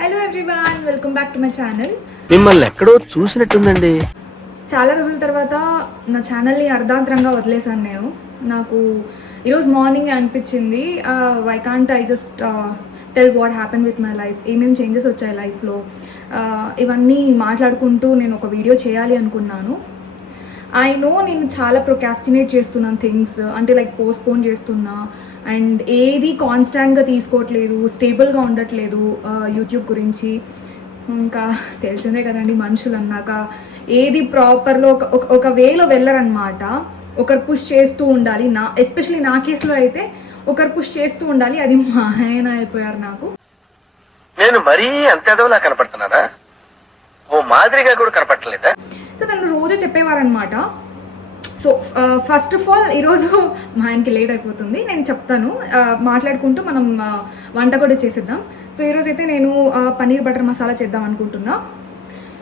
Hello everyone, welcome back to my channel. మిమ్మల్ని ఎక్కడో చూసినట్టుందండి. చాలా రోజుల తర్వాత నా ఛానల్ని అర్ధాంతరంగా వదిలేసాను నేను. నాకు ఈరోజు మార్నింగ్ అనిపించింది, why can't I just tell what happen with my life, ఏమేమి చేంజెస్ వచ్చాయి లైఫ్లో, ఇవన్నీ మాట్లాడుకుంటూ నేను ఒక వీడియో చేయాలి అనుకున్నాను. ఐ నో నేను చాలా ప్రొకాస్టినేట్ చేస్తున్నాను థింగ్స్, అంటే లైక్ పోస్ట్పోన్ చేస్తున్నా అండ్ ఏది కాన్స్టాంట్గా తీసుకోవట్లేదు, స్టేబుల్గా ఉండట్లేదు యూట్యూబ్ గురించి. ఇంకా తెలిసిందే కదండి, మనుషులు అన్నాక ఏది ప్రాపర్లో ఒక వేలో వెళ్ళరనమాట. ఒకరు పుష్ చేస్తూ ఉండాలి. ఎస్పెషలీ నా కేసులో అయితే ఒకరు పుష్ చేస్తూ ఉండాలి. అది మా ఆయన అయిపోయారు నాకు. నేను మరీ అంత ఎదవలా కనపడుతున్నారా? ఓ మాదిరిగా కూడా కనపడలేదా? సో తను రోజు చెప్పేవారనమాట. సో ఫస్ట్ ఆఫ్ ఆల్ ఈరోజు మా ఆయనకి లేట్ అయిపోతుంది, నేను చెప్తాను. మాట్లాడుకుంటూ మనం వంట కూడా చేసేద్దాం. సో ఈరోజు అయితే నేను పన్నీర్ బటర్ మసాలా చేద్దాం అనుకుంటున్నా.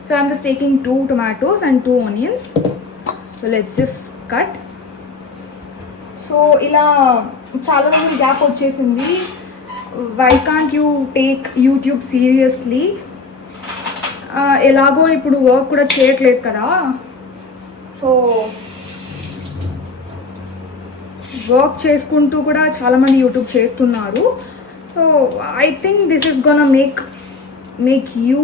So I'm just taking 2 tomatoes and 2 onions. So let's just cut. సో ఇలా చాలా రోజులు గ్యాప్ వచ్చేసింది. Why can't you take YouTube seriously? ఎలాగో ఇప్పుడు వర్క్ కూడా చేయట్లేదు కదా, సో వర్క్ చేసుకుంటూ కూడా చాలామంది యూట్యూబ్ చేస్తున్నారు. So I think this is gonna make you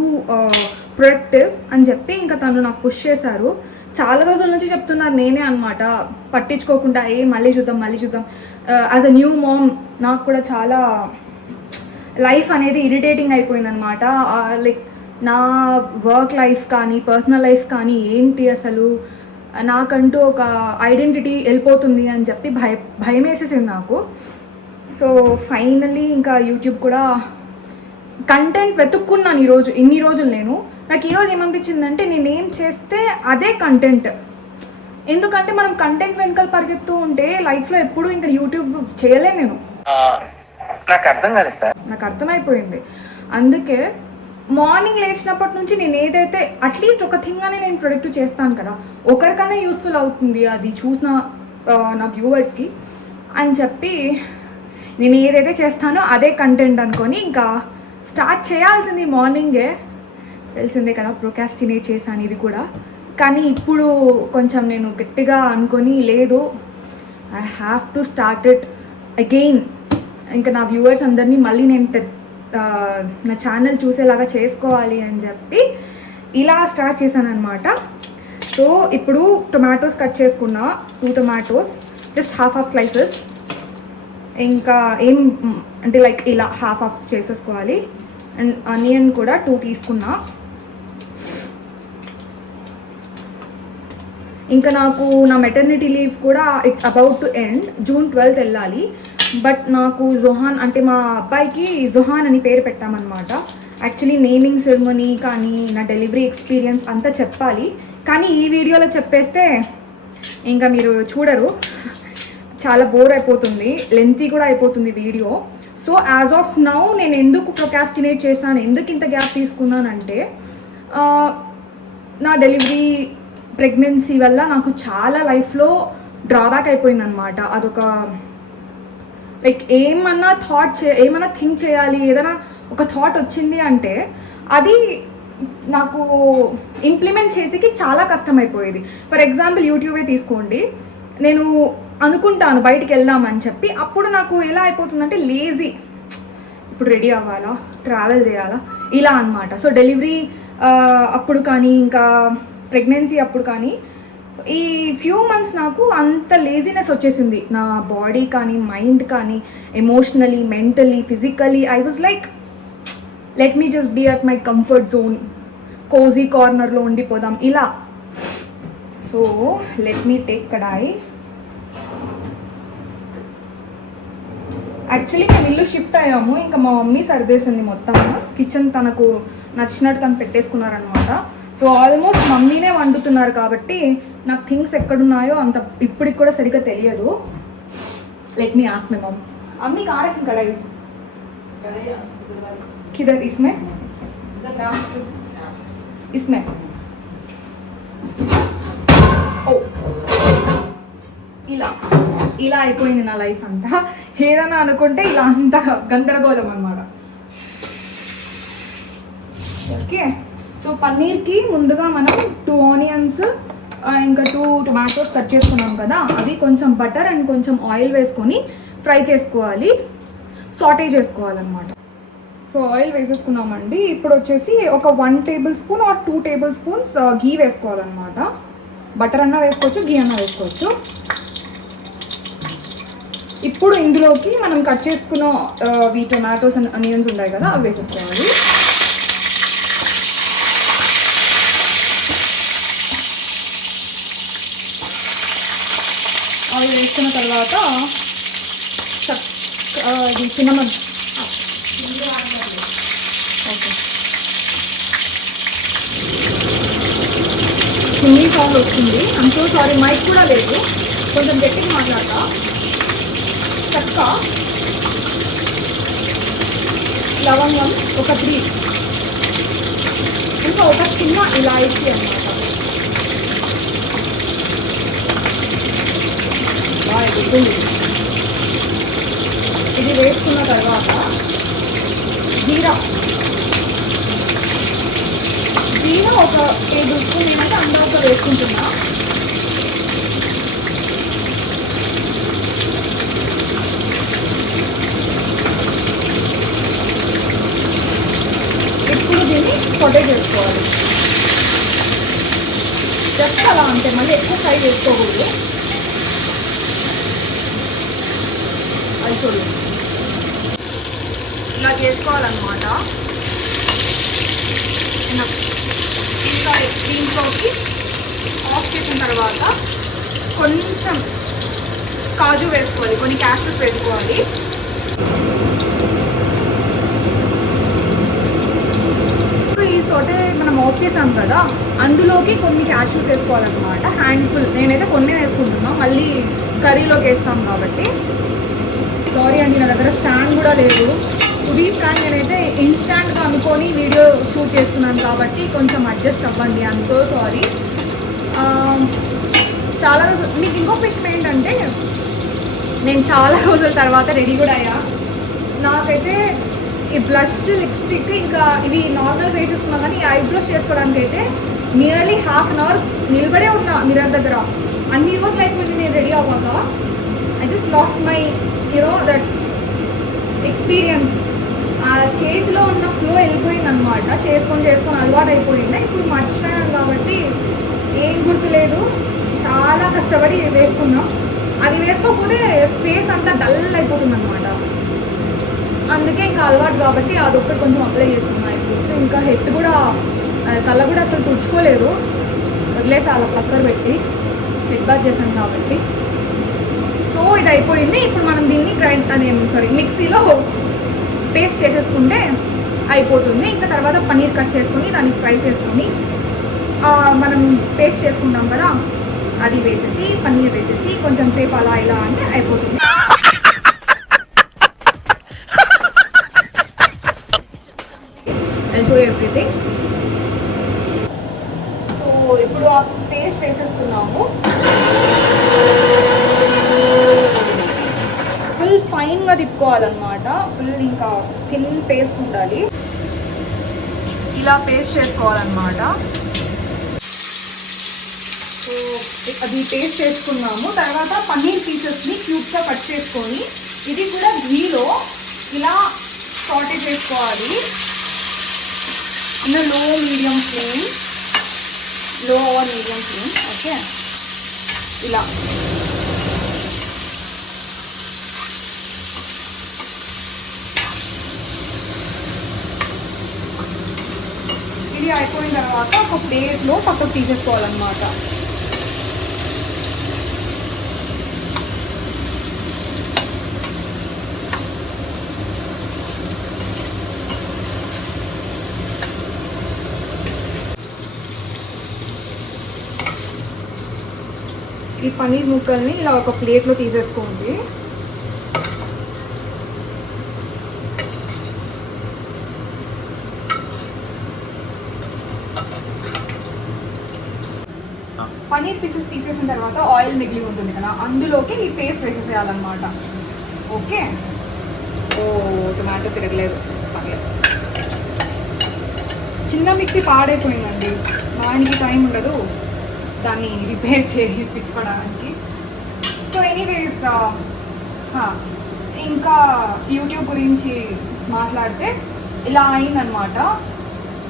productive అని చెప్పి ఇంకా తను నాకు పుష్ చేశారు. చాలా రోజుల నుంచి చెప్తున్నారు, నేనే అనమాట పట్టించుకోకుండా మళ్ళీ చూద్దాం యాజ్ అ న్యూ మామ్ నాకు కూడా చాలా లైఫ్ అనేది ఇరిటేటింగ్ అయిపోయిందనమాట. లైక్ నా వర్క్ లైఫ్ కానీ పర్సనల్ లైఫ్ కానీ ఏంటి, అసలు నాకంటూ ఒక ఐడెంటిటీ వెళ్ళిపోతుంది అని చెప్పి భయం వేసేసింది నాకు. సో ఫైనల్లీ ఇంకా యూట్యూబ్ కూడా కంటెంట్ వెతుక్కున్నాను ఇన్ని రోజులు. నాకు ఈరోజు ఏమనిపించిందంటే, నేనేం చేస్తే అదే కంటెంట్. ఎందుకంటే మనం కంటెంట్ వెనకాల పరిగెత్తూ ఉంటే లైఫ్లో ఎప్పుడు ఇంకా యూట్యూబ్ చేయలేను నేను. నాకు అర్థం కాలేదు సార్. నాకు అర్థమైపోయింది. అందుకే మార్నింగ్ లేచినప్పటి నుంచి నేను ఏదైతే అట్లీస్ట్ ఒక థింగ్ అని నేను ప్రొడక్టివ్ చేస్తాను కదా, ఒకరికన్నా యూస్ఫుల్ అవుతుంది అది చూసిన నా వ్యూవర్స్కి అని చెప్పి నేను ఏదైతే చేస్తానో అదే కంటెంట్ అనుకొని ఇంకా స్టార్ట్ చేయాల్సింది మార్నింగే. తెలిసిందే కదా, ప్రొకాస్టినేట్ చేశాను ఇది కూడా. కానీ ఇప్పుడు కొంచెం నేను గట్టిగా అనుకొని, లేదు I have to start it again. ఇంకా నా వ్యూవర్స్ అందరినీ మళ్ళీ నేను నా ఛానల్ చూసేలాగా చేసుకోవాలి అని చెప్పి ఇలా స్టార్ట్ చేశాను అనమాట. సో ఇప్పుడు టొమాటోస్ కట్ చేసుకున్నా, 2 tomatoes, జస్ట్ హాఫ్ స్లైసెస్. ఇంకా అంటే లైక్ ఇలా హాఫ్ చేసేసుకోవాలి. అండ్ ఆనియన్ కూడా 2 తీసుకున్నా. ఇంకా నాకు నా మెటర్నిటీ లీవ్ కూడా it's about to end, June 12th వెళ్ళాలి. బట్ నాకు జొహాన్, అంటే మా అబ్బాయికి జొహాన్ అని పేరు పెట్టామన్నమాట. యాక్చువల్లీ నేమింగ్ సెరమనీ కానీ నా డెలివరీ ఎక్స్పీరియన్స్ అంతా చెప్పాలి, కానీ ఈ వీడియోలో చెప్పేస్తే ఇంకా మీరు చూడరు, చాలా బోర్ అయిపోతుంది, లెంతీ కూడా అయిపోతుంది video. So as of now నేను ఎందుకు ప్రొకాస్టినేట్ చేశాను, ఎందుకు ఇంత గ్యాప్ తీసుకున్నానంటే, నా డెలివరీ ప్రెగ్నెన్సీ వల్ల నాకు చాలా లైఫ్లో డ్రాబ్యాక్ అయిపోయిందనమాట. అదొక లైక్ ఏమన్నా థింక్ చేయాలి, ఏదైనా ఒక థాట్ వచ్చింది అంటే అది నాకు ఇంప్లిమెంట్ చేసేకి చాలా కష్టమైపోయేది. ఫర్ ఎగ్జాంపుల్ యూట్యూబే తీసుకోండి, నేను అనుకుంటాను బయటికి వెళ్దామని చెప్పి, అప్పుడు నాకు ఎలా అయిపోతుందంటే లేజీ, ఇప్పుడు రెడీ అవ్వాలా, ట్రావెల్ చేయాలా, ఇలా అనమాట. సో డెలివరీ అప్పుడు కానీ ఇంకా ప్రెగ్నెన్సీ అప్పుడు కానీ ఈ ఫ్యూ మంత్స్ నాకు అంత లేజినెస్ వచ్చేసింది, నా బాడీ కానీ మైండ్ కానీ, emotionally, mentally, physically. I was like, let me just be at my comfort zone, cozy కార్నర్లో ఉండిపోదాం ఇలా. So let me take kadai. Actually మేము ఇల్లు షిఫ్ట్ అయ్యాము, ఇంకా మా మమ్మీ సర్దేసింది మొత్తం, కిచెన్ తనకు నచ్చినట్టు తను పెట్టేసుకున్నారనమాట. సో ఆల్మోస్ట్ మమ్మీనే వండుతున్నారు కాబట్టి నాకు థింగ్స్ ఎక్కడున్నాయో అంత ఇప్పటికి కూడా సరిగ్గా తెలియదు. లెట్ మీ ఆస్క్ మై మమ్, అమ్మీ कहाँ रखी कढ़ाई? किधर? इसमें ఓ ఇలా అయిపోయింది నా లైఫ్ అంతా. ఏదన్నా అనుకుంటే ఇలా అంతా గందరగోళం అనమాట. ఓకే, సో పన్నీర్కి ముందుగా మనం 2 ఆనియన్స్ ఇంకా 2 టొమాటోస్ కట్ చేసుకున్నాం కదా, అవి కొంచెం బటర్ అండ్ కొంచెం ఆయిల్ వేసుకొని ఫ్రై చేసుకోవాలి, సాటే చేసుకోవాలన్నమాట. సో ఆయిల్ వేసేసుకున్నామండి. ఇప్పుడు వచ్చేసి ఒక 1 tablespoon or 2 tablespoons ghee వేసుకోవాలన్నమాట. బటర్ అన్నా వేసుకోవచ్చు, ఘీ అన్నా వేసుకోవచ్చు. ఇప్పుడు ఇందులోకి మనం కట్ చేసుకున్న ఈ టొమాటోస్ అండ్ ఆనియన్స్ ఉంటాయి కదా, అవి వేసేసుకోవాలి. అవి వేసుకున్న తర్వాత ఇది సిన్నమన్, ఓకే, చిన్ని సౌండ్ వస్తుంది. ఐమ్ సో సారీ, మైక్ కూడా లేదు, కొంచెం గట్టిగా మాట్లాడతా. చెక్క, లవంగం ఒక 3, ఇంకా ఒక చిన్న ఇలాయచీ అన్నమాట. బాగా ఎదుగుతుంది. ఇది వేసుకున్న తర్వాత జీరా ఒక టేబుల్ స్పూన్ ఏమంటే అందులో వేసుకుంటున్నా. ఇప్పుడు దీన్ని పొటే చేసుకోవాలి. జస్ట్ అలా అంతే, మళ్ళీ ఎక్కువ ఫ్రై చేసుకోకూడదు. అది చూడు, ఇలా చేసుకోవాలన్నమాట. ఇంకా దీంట్లోకి ఆఫ్ చేసిన తర్వాత కొంచెం కాజు వేసుకోవాలి, కొన్ని క్యాషెస్ వేసుకోవాలి. ఈ సోటే మనం ఆఫ్ చేసాం కదా, అందులోకి కొన్ని క్యాషెస్ వేసుకోవాలన్నమాట. హ్యాండ్ఫుల్, నేనైతే కొన్ని వేసుకుంటున్నాను, మళ్ళీ కర్రీలోకి వేస్తాం కాబట్టి. సారీ అండి, నా దగ్గర స్టాండ్ కూడా లేదు. ఇది ఫ్రాంక్, నేనైతే ఇన్స్టాంట్గా అనుకొని వీడియో షూట్ చేస్తున్నాను కాబట్టి కొంచెం అడ్జస్ట్ అవ్వండి. I'm so sorry. చాలా రోజులు, మీకు ఇంకొక విషయం ఏంటంటే, నేను చాలా రోజుల తర్వాత రెడీ కూడా అయ్యా. నాకైతే ఈ బ్లష్, లిప్స్టిక్, ఇంకా ఇవి నార్మల్ వేసేసుకున్నాను, కానీ ఈ ఐబ్రోస్ చేసుకోవడానికి అయితే నియర్లీ ½ అవర్ నిలబడే ఉన్నా మిర్రర్ దగ్గర. అన్ని రోజులు అయిపోయింది నేను రెడీ అవ్వక. I just lost my that experience. ఆ చేతిలో ఉన్న ఫ్లో వెళ్ళిపోయింది అనమాట. చేసుకొని అలవాటు అయిపోయింది. ఇప్పుడు మర్చిపోయాను కాబట్టి ఏం గుర్తులేదు. చాలా కష్టపడి వేసుకున్నాం. అది వేసుకోకపోతే ఫేస్ అంతా డల్ అయిపోతుంది అనమాట. అందుకే ఇంకా అలవాటు కాబట్టి అదొక్కటి కొంచెం అప్లై చేసుకున్నాను. ఇప్పుడు ఇంకా హెడ్ కూడా, తల కూడా అసలు తుడుచుకోలేదు, వదిలేసి అలా పక్కన పెట్టి హెడ్ బాత్ చేశాను కాబట్టి. సో ఇది అయిపోయింది. ఇప్పుడు మనం దీన్ని మిక్సీలో పేస్ట్ చేసేసుకుంటే అయిపోతుంది. ఇంకా తర్వాత పన్నీర్ కట్ చేసుకొని దాన్ని ఫ్రై చేసుకొని మనం పేస్ట్ చేసుకుంటాం కదా, అది వేసేసి పన్నీర్ వేసేసి కొంచెం సేపు అలా ఇలా అంటే అయిపోతుంది. I show everything. సో ఇప్పుడు ఆ పేస్ట్ వేసేసుకున్నాము. ఫుల్ ఫైన్గా తిప్పుకోవాలన్నమాట. ఫుల్ ఇంకా థిన్ పేస్ట్ ఉండాలి. ఇలా పేస్ట్ చేసుకోవాలన్నమాట. సో అది పేస్ట్ చేసుకున్నాము. తర్వాత పన్నీర్ పీసెస్ని క్యూబ్స్గా కట్ చేసుకొని ఇది కూడా ఘీలో ఇలా సాటే చేసుకోవాలి. ఇన్ లో మీడియం ఫ్లేమ్, లో ఆర్ మీడియం ఫ్లేమ్. ఓకే, ఇలా ఇది అయిపోయిన తర్వాత ఒక ప్లేట్లో పక్కకు తీసేసుకోవాలన్నమాట. ఈ పన్నీర్ ముక్కల్ని ఇలా ఒక ప్లేట్లో తీసేసుకోండి. పన్నీర్ పీసెస్ తీసేసిన తర్వాత ఆయిల్ మిగిలి ఉంటుంది కదా, అందులోకి ఈ పేస్ట్ వేసేసేయాలన్నమాట. ఓకే, ఓ టొమాటో తిరగలేదు, పర్లేదు. చిన్న మిక్సీ పాడైపోయిందండి, మా ఆయనకి టైం ఉండదు దాన్ని రిపేర్ చేయించుకోవడానికి. సో ఎనీవేస్, ఇంకా యూట్యూబ్ గురించి మాట్లాడితే ఇలా అయిందనమాట.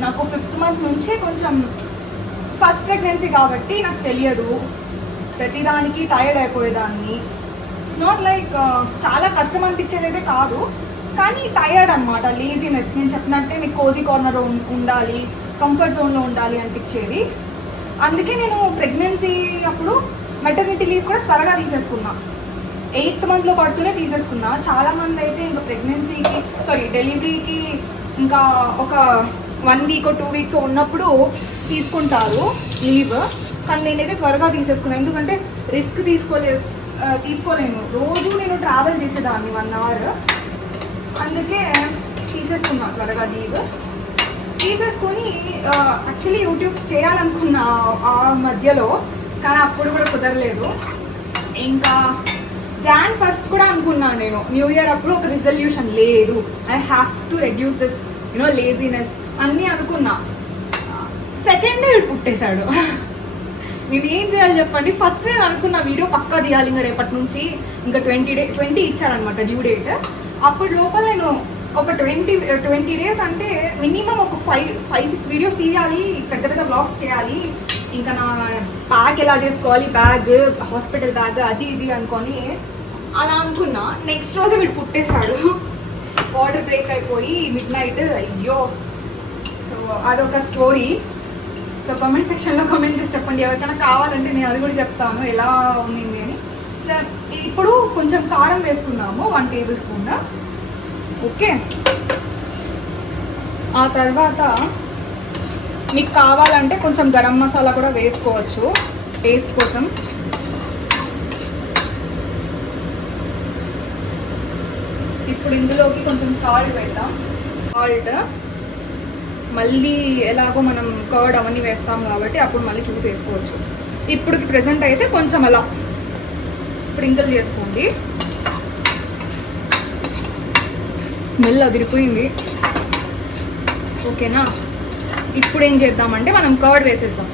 నాకు 5th month నుంచి కొంచెం ఫస్ట్ ప్రెగ్నెన్సీ కాబట్టి నాకు తెలియదు, ప్రతిదానికి టైర్డ్ అయిపోయేదాన్ని. ఇట్స్ నాట్ లైక్ చాలా కష్టం అనిపించేది అయితే కాదు, కానీ టైర్డ్ అనమాట, లేజీనెస్. నేను చెప్పినట్టే మీకు కోజీ కార్నర్ ఉండాలి, కంఫర్ట్ జోన్లో ఉండాలి అనిపించేది. అందుకే నేను ప్రెగ్నెన్సీ అప్పుడు మెటర్నిటీ లీవ్ కూడా త్వరగా తీసేసుకున్నా, 8th monthలో పడుతూనే తీసేసుకున్నా. చాలామంది అయితే ఇంకా డెలివరీకి ఇంకా ఒక 1 week or 2 weeks ఉన్నప్పుడు తీసుకుంటారు లీవ్, కానీ నేనైతే త్వరగా తీసేసుకున్నాను. ఎందుకంటే రిస్క్ తీసుకోలేను, రోజు నేను ట్రావెల్ చేసేదాన్ని 1 hour, అందుకే తీసేసుకున్నా త్వరగా లీవ్. తీసేసుకొని యాక్చువల్లీ యూట్యూబ్ చేయాలనుకున్నా ఆ మధ్యలో, కానీ అప్పుడు కూడా కుదరలేదు. ఇంకా Jan 1st కూడా అనుకున్నాను నేను, న్యూ ఇయర్ అప్పుడు ఒక రిజల్యూషన్ లేదు, I have to reduce this laziness అన్నీ అనుకున్నా. 2nd day పుట్టేశాడు. నేను ఏం చేయాలి చెప్పండి. ఫస్ట్ నేను అనుకున్న వీడియో పక్కా తీయాలి, ఇంకా రేపటి నుంచి ఇంకా 20 ఇచ్చారనమాట డ్యూ డేట్. అప్పుడు లోపల నేను ఒక 20 days అంటే మినిమం ఒక 5-6 వీడియోస్ తీయాలి, పెద్ద పెద్ద బ్లాగ్స్ చేయాలి. ఇంకా నా ప్యాక్ ఎలా చేసుకోవాలి, బ్యాగ్, హాస్పిటల్ బ్యాగ్, అది ఇది అనుకొని అలా అనుకున్నా. నెక్స్ట్ రోజే వీడు పుట్టేశాడు, వాటర్ బ్రేక్ అయిపోయి midnight. అయ్యో, అదొక స్టోరీ. సో కామెంట్ సెక్షన్లో కామెంట్ చేసి చెప్పండి, ఎవరికైనా కావాలంటే నేను అది కూడా చెప్తాను ఎలా ఉంది అని. సార్ ఇప్పుడు కొంచెం కారం వేసుకున్నాము, 1 tablespoon. ఓకే, ఆ తర్వాత మీకు కావాలంటే కొంచెం గరం మసాలా కూడా వేసుకోవచ్చు టేస్ట్ కోసం. ఇప్పుడు ఇందులోకి కొంచెం సాల్ట్ వేద్దాం. సాల్ట్ మళ్ళీ ఎలాగో మనం కర్డ్ అవన్నీ వేస్తాం కాబట్టి అప్పుడు మళ్ళీ చూసి వేసుకోవచ్చు. ఇప్పుడుకి ప్రెజెంట్ అయితే కొంచెం అలా స్ప్రింకిల్ చేసుకోండి. స్మెల్ అదిరిపోయింది. ఓకేనా, ఇప్పుడు ఏం చేద్దామంటే మనం కర్డ్ వేసేద్దాం.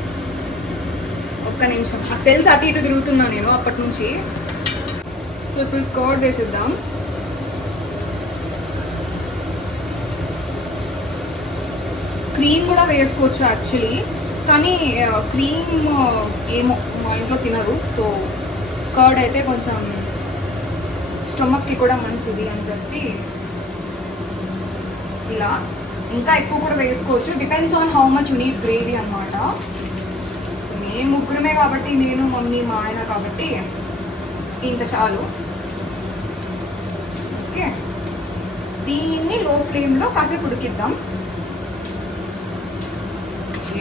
ఒక్క నిమిషం, నాకు తెలిసి అటు ఇటు తిరుగుతున్నా నేను అప్పటి నుంచి. సో ఇప్పుడు కర్డ్ వేసేద్దాం. క్రీమ్ కూడా వేసుకోవచ్చు యాక్చువల్లీ, కానీ క్రీమ్ ఏమో మా ఇంట్లో తినరు. సో కర్డ్ అయితే కొంచెం స్టమక్కి కూడా మంచిది అని చెప్పి ఇలా. ఇంకా ఎక్కువ కూడా వేసుకోవచ్చు, depends on how much you need gravy అనమాట. మేము ముగ్గురమే కాబట్టి, నేను, మమ్మీ, మా ఆయన కాబట్టి ఇంత చాలు. ఓకే, దీన్ని లో ఫ్లేమ్లో కాసేపు ఉడికిద్దాం.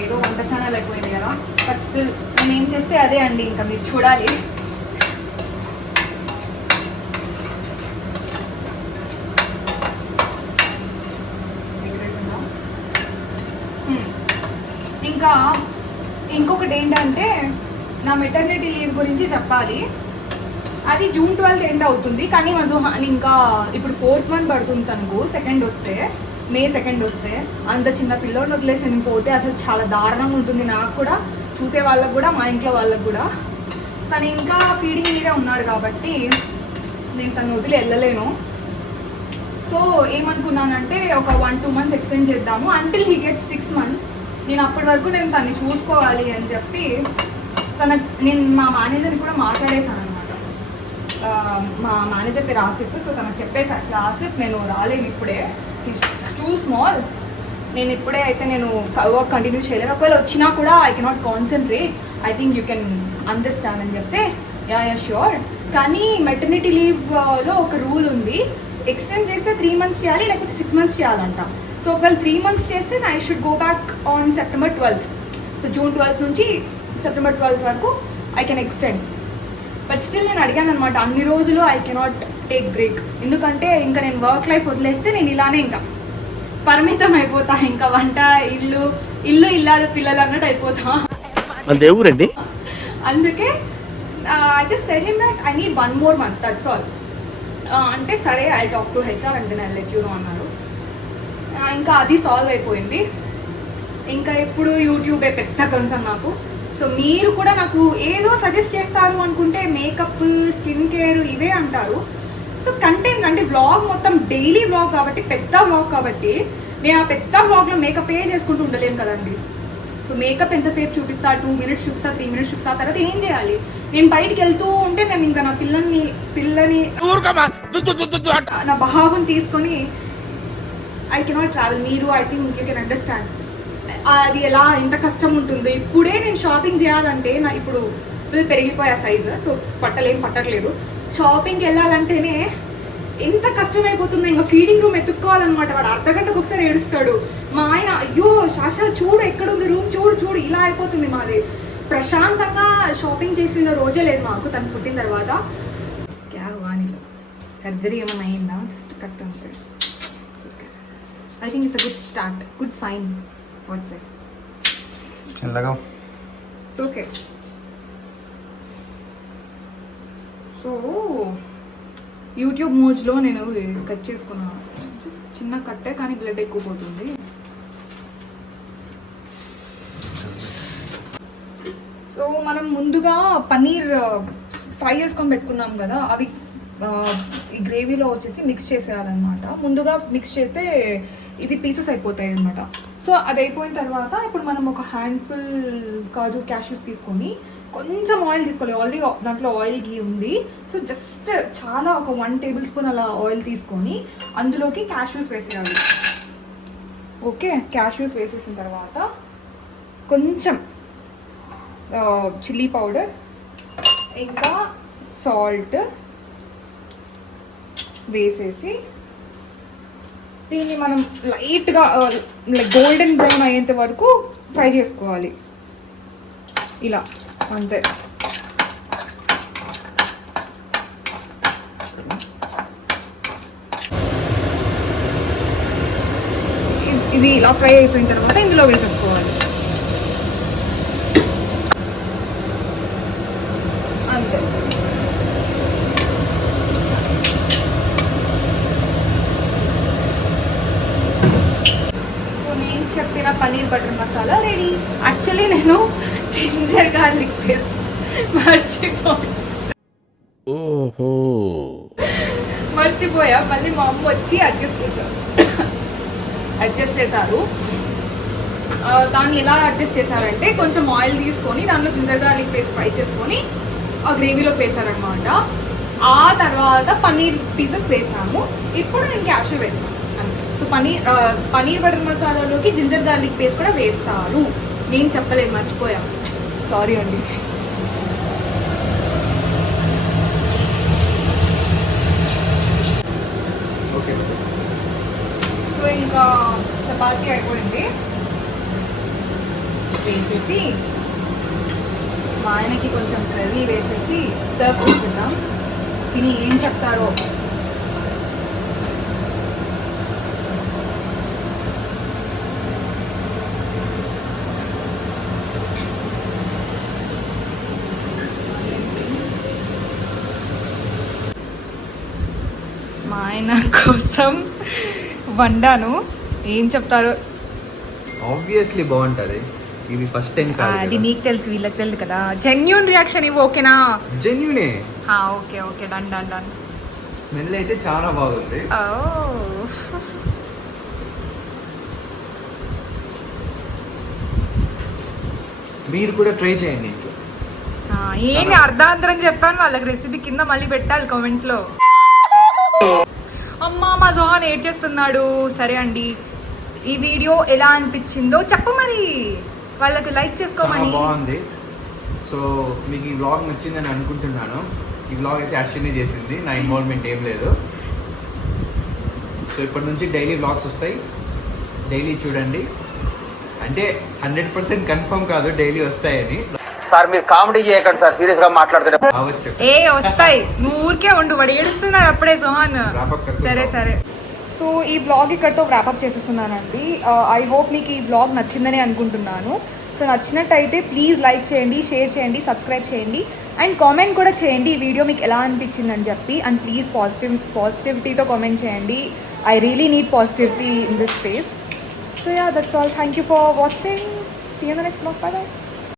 ఏదో వంట ఛానల్ అయిపోయింది కదా, బట్ స్టిల్ నేను ఏం చేస్తే అదే అండి, ఇంకా మీరు చూడాలి. ఇంకా ఇంకొకటి ఏంటంటే నా మెటర్నిటీ లీవ్ గురించి చెప్పాలి. అది June 12th ఎండ్ అవుతుంది, కానీ మా జోహాన్ ఇంకా ఇప్పుడు 4th month పడుతుంది తనకు. 2nd వస్తే, May 2nd వస్తే, అంత చిన్న పిల్లోడిని వదిలేసి నేను పోతే అసలు చాలా దారుణంగా ఉంటుంది నాకు కూడా, చూసే వాళ్ళకు కూడా, మా ఇంట్లో వాళ్ళకు కూడా. తను ఇంకా ఫీడింగ్ మీదే ఉన్నాడు కాబట్టి నేను తను వదిలి వెళ్ళలేను. సో ఏమనుకున్నానంటే ఒక 1-2 months ఎక్స్టెండ్ చేద్దాము, అంటిల్ హీ గెట్స్ 6 months. నేను అప్పటి వరకు నేను తన్ని చూసుకోవాలి అని చెప్పి నేను మా మేనేజర్ని కూడా మాట్లాడేశాను అనమాట. మా మేనేజర్ పేరు ఆసిఫ్. సో తనకు చెప్పేశాను, ఆసిఫ్ నేను రాలేను ఇప్పుడే, ఈజ్ టూ స్మాల్, నేను ఇప్పుడే అయితే నేను వర్క్ కంటిన్యూ చేయలేను, ఒకవేళ వచ్చినా కూడా I cannot concentrate, I think you can understand అని చెప్తే యా ష్యూర్. కానీ మెటర్నిటీ లీవ్లో ఒక రూల్ ఉంది, ఎక్స్టెండ్ చేస్తే 3 months చేయాలి, లేకపోతే 6 months చేయాలంట. సో ఒకవేళ 3 months చేస్తే I should go back on September 12th. So June 12th నుంచి September 12th వరకు I can extend. But still నేను అడిగాను అనమాట, అన్ని రోజులు ఐ కెనాట్ టేక్ బ్రేక్, ఎందుకంటే ఇంకా నేను వర్క్ లైఫ్ వదిలేస్తే నేను ఇలానే ఇంకా పరిమితం అయిపోతా, ఇంకా వంట, ఇల్లు ఇల్లాలు పిల్లలు అన్నట్టు అయిపోతా. అందుకే I just said him that I need 1 more month, that's all. అంటే సరే ఐ టాక్ టు HR అంటే నేను లెట్ యూ నో అన్నారు. ఇంకా అది సాల్వ్ అయిపోయింది. ఇంకా ఎప్పుడు యూట్యూబే పెద్ద కన్సర్న్ నాకు. సో మీరు కూడా నాకు ఏదో సజెస్ట్ చేస్తారు అనుకుంటే మేకప్, స్కిన్ కేర్ ఇవే అంటారు. సో కంటెంట్ అంటే వ్లాగ్ మొత్తం డైలీ వ్లాగ్ కాబట్టి, పెద్ద వ్లాగ్ కాబట్టి నేను ఆ పెద్ద వ్లాగ్లో మేకప్ చేసుకుంటూ ఉండలేను కదండి. సో మేకప్ ఎంతసేపు చూపిస్తా, 2 minutes చూపిస్తా, 3 minutes చూపిస్తా, తర్వాత ఏం చేయాలి? నేను బయటికి వెళ్తూ ఉంటే నేను ఇంకా నా పిల్లని నా భావం తీసుకొని ఐ కెనాట్ ట్రావెల్. మీరు I think you can understand అది ఎలా ఎంత కష్టం ఉంటుందో. ఇప్పుడే నేను షాపింగ్ చేయాలంటే నా ఇప్పుడు ఫుల్ పెరిగిపోయా సైజు, సో పట్టట్లేదు. షాపింగ్కి వెళ్ళాలంటేనే ఎంత కష్టమైపోతుందో. ఇంకా ఫీడింగ్ రూమ్ ఎత్తుక్కోవాలన్నమాట. వాడు అర్ధగంటకు ఒకసారి ఏడుస్తాడు. మా ఆయన అయ్యో శాషా చూడు ఎక్కడుంది రూమ్, చూడు ఇలా అయిపోతుంది మాది. ప్రశాంతంగా షాపింగ్ చేసిన రోజే లేదు మాకు తను పుట్టిన తర్వాత. సర్జరీ ఏమైనా అయిందా? జస్ట్ కట్ అంతే. I think it's a good start, good sign. What's it? చల్లగా. It's okay. సో యూట్యూబ్ మోజ్లో నేను కట్ చేసుకున్నాను. జస్ట్ చిన్న కట్టే కానీ బ్లడ్ ఎక్కువ పోతుంది. సో మనం ముందుగా పన్నీర్ ఫ్రై చేసుకొని పెట్టుకున్నాం కదా, అవి ఈ గ్రేవీలో వచ్చేసి మిక్స్ చేసేయాలన్నమాట. ముందుగా మిక్స్ చేస్తే ఇది పీసెస్ అయిపోతాయి అనమాట. సో అది అయిపోయిన తర్వాత ఇప్పుడు మనం ఒక హ్యాండ్ఫుల్ కాజు క్యాష్యూస్ తీసుకొని కొంచెం ఆయిల్ తీసుకోవాలి. ఆల్రెడీ దాంట్లో ఆయిల్ గీ ఉంది. సో జస్ట్ చాలా ఒక 1 tablespoon అలా ఆయిల్ తీసుకొని అందులోకి క్యాష్యూస్ వేసేయాలి. ఓకే, క్యాష్యూస్ వేసేసిన తర్వాత కొంచెం చిల్లీ పౌడర్, ఇంకా సాల్ట్ వేసేసి దీన్ని మనం లైట్గా గోల్డెన్ బ్రౌన్ అయ్యేంత వరకు ఫ్రై చేసుకోవాలి. ఇలా అంతే. ఇది ఇలా ఫ్రై అయిపోయిన తర్వాత ఇందులో వేసేసుకోవాలి. అంతే. సో నేను చెప్పిన paneer butter masala ready. Actually నేను జింజర్ గార్లిక్ పేస్ట్ మర్చిపోయా. మళ్ళీ మా అమ్మ వచ్చి అడ్జస్ట్ చేశారు. దాన్ని ఎలా అడ్జస్ట్ చేశారంటే కొంచెం ఆయిల్ తీసుకొని దాంట్లో జింజర్ గార్లిక్ పేస్ట్ ఫ్రై చేసుకొని ఆ గ్రేవీలో వేసారనమాట. ఆ తర్వాత పన్నీర్ పీసెస్ వేసాము. ఇప్పుడు నేను క్యాష్యూ వేసాను అంతే. సో పన్నీర్ బటర్ మసాలాలోకి జింజర్ గార్లిక్ పేస్ట్ కూడా వేస్తారు. నేను చెప్పలేదు, మర్చిపోయా, సారీ అండి. సో ఇంకా చపాతీ అయిపోయింది వేసేసి మా ఆయనకి కొంచెం కర్రీ వేసేసి సర్వ్ చేద్దాం. తిని ఏం చెప్తారో. మా ఆయన కోసం వండాను, ఏం చెప్తారో. ఆబ్వియస్లీ బాగుంటది. ఇది ఫస్ట్ టైం కాదు. అది నీకు తెలుసు, వీళ్ళకి తెలుసు కదా. జెన్యూన్ రియాక్షన్ ఇవ్వు, ఓకేనా? జెన్యూనే. Okay okay, done done done. Smell అయితే చాలా బాగుంది. మీరు కూడా ట్రై చేయండి ఇంట్లో. ఏంటి అర్ధాంతరం చెప్పాను వాళ్ళకి రెసిపీ, కింద మళ్ళీ పెట్టాలి కామెంట్స్ లో. అమ్మా మా జోహాన్ ఏడ్ చేస్తున్నాడు. సరే అండి, ఈ వీడియో ఎలా అనిపించిందో చెప్పు మరి, వాళ్ళకి లైక్ చేసుకోమని. బాగుంది. సో మీకు ఈ వ్లాగ్ నచ్చిందని అనుకుంటున్నాను. ఈ వ్లాగ్ అయితే అశ్విని చేసింది, నా ఇన్వాల్వ్మెంట్ ఏం లేదు. సో ఇప్పటి నుంచి డైలీ వ్లాగ్స్ వస్తాయి, డైలీ చూడండి. అంటే 100% కన్ఫర్మ్ కాదు డైలీ వస్తాయని. సార్ మీరు కామెడీ చేయకండి సార్, సీరియస్ గా మాట్లాడుతున్నారు. అవచ్చు, వస్తాయి, నువ్వు ఊరికే ఉండు, వాడు ఏడుస్తున్నాడు అప్పుడే జోహాన్. సరే సరే. సో ఈ వ్లాగ్ ఇక్కడితో వ్రాపప్ చేసేస్తున్నానండి. ఐ హోప్ మీకు ఈ వ్లాగ్ నచ్చిందని అనుకుంటున్నాను. సో నచ్చినట్టయితే ప్లీజ్ లైక్ చేయండి, షేర్ చేయండి, సబ్స్క్రైబ్ చేయండి అండ్ కామెంట్ కూడా చేయండి ఈ వీడియో మీకు ఎలా అనిపించింది అని చెప్పి. అండ్ ప్లీజ్ పాజిటివిటీతో కామెంట్ చేయండి. I really need positivity in this space. So yeah, that's all. Thank you for watching. See you in the next vlog. Bye bye.